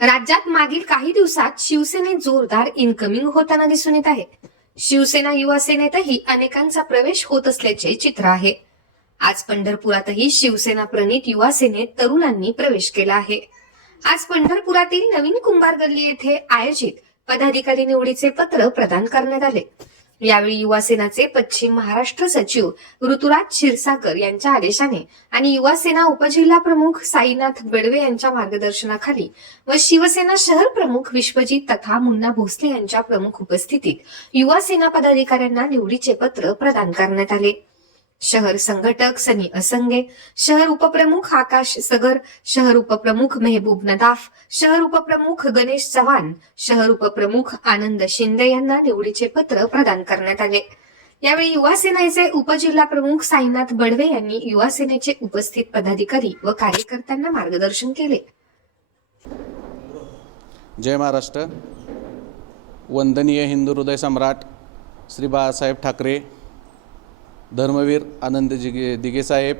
राज्यात मागील काही दिवसात शिवसेनेत जोरदार इनकमिंग होताना दिसून येत आहे. शिवसेना युवा सेनेतही अनेकांचा प्रवेश होत असल्याचे चित्र आहे. आज पंढरपुरातही शिवसेना प्रणित युवा सेनेत तरुणांनी प्रवेश केला आहे. आज पंढरपुरातील नवीन कुंभार गल्ली येथे आयोजित पदाधिकारी निवडीचे पत्र प्रदान करण्यात आले. यावेळी युवा सेनाचे पश्चिम महाराष्ट्र सचिव ऋतुराज क्षीरसागर यांच्या आदेशाने आणि युवा सेना उपजिल्हा प्रमुख साईनाथ बेडवे यांच्या मार्गदर्शनाखाली व शिवसेना शहर प्रमुख विश्वजित तथा मुन्ना भोसले यांच्या प्रमुख उपस्थितीत युवा सेना पदाधिकाऱ्यांना निवडीचे पत्र प्रदान करण्यात आले. शहर संघटक सनी असंगे शहर उपप्रमुख आकाश सगर शहर उपप्रमुख मेहबूब नदाफ शहर उपप्रमुख गणेश चव्हाण शहर उपप्रमुख आनंद शिंदे यांना निवडीचे पत्र प्रदान करण्यात आले. यावेळी युवा सेनेचे उपजिल्हा प्रमुख साईनाथ बडवे यांनी युवा सेनेचे उपस्थित पदाधिकारी व कार्यकर्त्यांना मार्गदर्शन केले. जय महाराष्ट्र. वंदनीय हिंदू हृदय सम्राट श्री बाळासाहेब ठाकरे. धर्मवीर आनंद जिगे दिगेसाहेब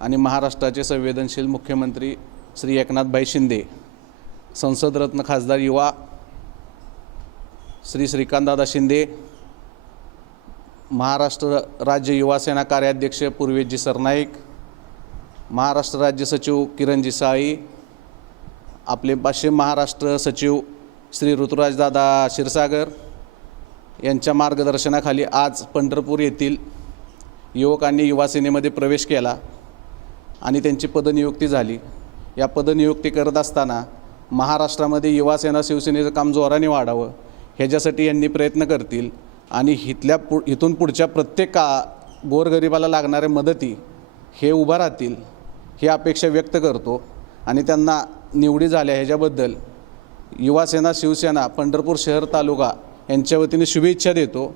आणि महाराष्ट्राचे संवेदनशील मुख्यमंत्री श्री एकनाथभाई शिंदे संसदरत्न खासदार युवा श्री श्रीकांतदादा शिंदे महाराष्ट्र राज्य युवा सेना कार्याध्यक्ष पूर्वेशजी सरनाईक महाराष्ट्र राज्य सचिव किरणजी साळी आपले पश्चिम महाराष्ट्र सचिव श्री ऋतुराजदादा क्षीरसागर यांच्या मार्गदर्शनाखाली आज पंढरपूर येथील युवकांनी युवा सेनेमध्ये प्रवेश केला आणि त्यांची पदनियुक्ती झाली. या पदनियुक्ती करत असताना महाराष्ट्रामध्ये युवासेना शिवसेनेचं काम जोराने वाढावं ह्याच्यासाठी यांनी प्रयत्न करतील आणि इथल्या पु इथून पुढच्या प्रत्येक का गोरगरिबाला लागणाऱ्या मदती हे उभा राहतील ही अपेक्षा व्यक्त करतो आणि त्यांना निवडी झाल्या ह्याच्याबद्दल युवासेना शिवसेना पंढरपूर शहर तालुका यांच्या वतीने शुभेच्छा देतो.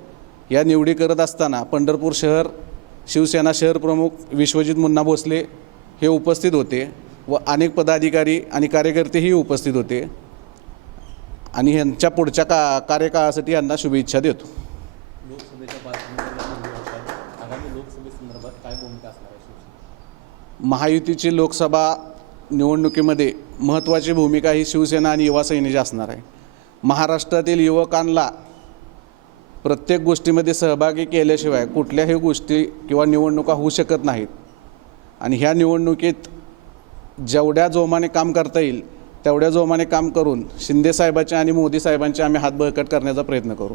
या निवडी करत असताना पंढरपूर शहर शिवसेना शहर प्रमुख विश्वजित मुन्ना भोसले हे उपस्थित होते व अनेक पदाधिकारी आणि कार्यकर्तेही उपस्थित होते. आणि ह्यांच्या पुढच्या का कार्यकाळासाठी यांना शुभेच्छा देतो. महायुतीची लोकसभा निवडणुकीमध्ये महत्त्वाची भूमिका ही शिवसेना आणि युवा सेनेची असणार आहे. महाराष्ट्रातील युवकांना प्रत्येक गोष्टीमध्ये सहभागी केल्याशिवाय कुठल्याही गोष्टी किंवा निवडणुका होऊ शकत नाहीत. आणि ह्या निवडणुकीत जेवढ्या जोमाने काम करता येईल तेवढ्या जोमाने काम करून शिंदे साहेबांचे आणि मोदी साहेबांचे आम्ही हात बळकट करण्याचा प्रयत्न करू.